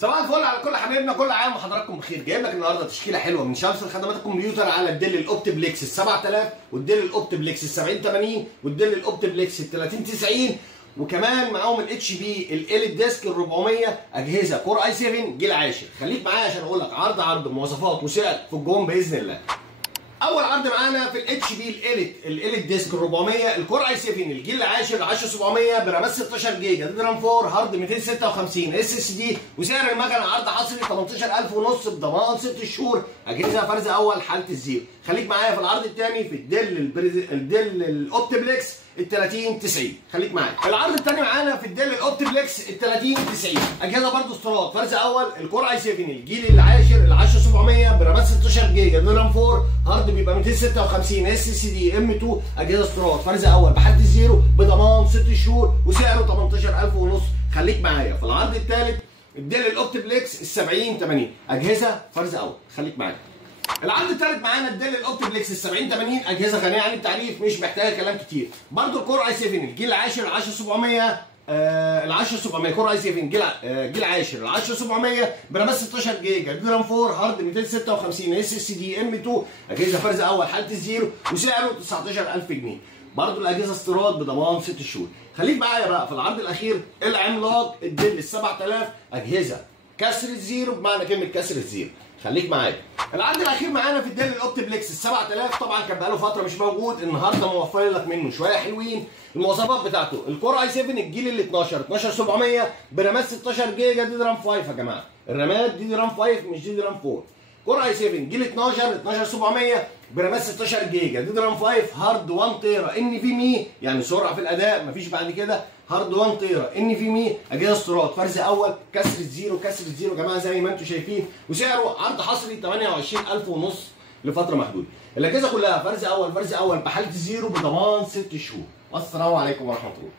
صباح الفل على كل حبايبنا، كل عام وحضراتكم بخير. جايب لك النهارده تشكيله حلوه من شمس خدمات الكمبيوتر على الديل الاوبتبليكس ال 7000 والديل الاوبتبليكس ال 7080 والديل الاوبتبليكس ال 3090، وكمان معاهم الاتش بي الاليت ديسك ال 400 اجهزه كور اي 7 جيل عاشر. خليك معايا عشان اقول لك عرض مواصفات وسعر في الجون باذن الله. اول عرض معانا في الاتش بي الاليت ديسك ال 400 الكور اي 7 الجيل العاشر 10700 برامات 16 جيجا دي رام 4 هارد 256 اس اس دي، وسعر المكنه عرض حصري 18000 ونص بضمان 6 شهور، اجهزه فرز اول حاله الزيرو. خليك معايا في العرض الثاني في الديل الاوبتبليكس ال 3090. خليك معايا. العرض الثاني معانا في الديل الاوبتبليكس ال 3090 اجهزه برضه استيراد فرز اول الكور اي 7 الجيل العاشر ال 10700 برامات 16 جيجا دي رام 4 هارد بيبقى 256 اس اس دي ام 2 اجهزه استيراد فرز اول بحد الزيرو بضمان 6 شهور وسعره 18000 ونص. خليك معايا في العرض الثالث الديل الاوبتبليكس ال 7080 اجهزه فرز اول. خليك معايا. العرض الثالث معانا الديل الاوبتبليكس ال 7080 اجهزه غنيه عن التعريف مش محتاجه كلام كتير، برضه الكور اي 7 الجيل العاشر ال 10700 ال 10700 كور اي 7 جيل عاشر ال 10700 برامات 16 جيجا دي رام 4 هارد 256 اس اس دي ام 2 اجهزه فرز اول حاله الزيرو وسعره 19000 جنيه، برضه الاجهزه استيراد بضمان 6 شهور. خليك معايا بقى في العرض الاخير العملاق الديل ال 7000 اجهزه كسر الزيرو بمعنى كلمه كسر الزيرو. خليك معايا. العرض الاخير معانا في الديل الاوبتبليكس ال 7000 طبعا كان بقاله فتره مش موجود، النهارده موفر لك منه شويه حلوين. المواصفات بتاعته الكور اي 7 الجيل ال 12700 برامات 16 جيجا دي رام 5 يا جماعه، الرامات دي رام 5 مش دي رام 4. كور اي 7 جيل 12700 برامات 16 جيجا دي رام 5 هارد 1 تيرا ان في مي، يعني سرعه في الاداء مفيش بعد كده، هارد 1 تيرا ان في مي اجهزه استيراد فرز اول كسر الزيرو يا جماعه زي ما انتم شايفين، وسعره عرض حصري 28000 ونص لفتره محدوده. الاجهزه كلها فرز اول بحاله الزيرو بضمان 6 شهور. والسلام عليكم ورحمه الله.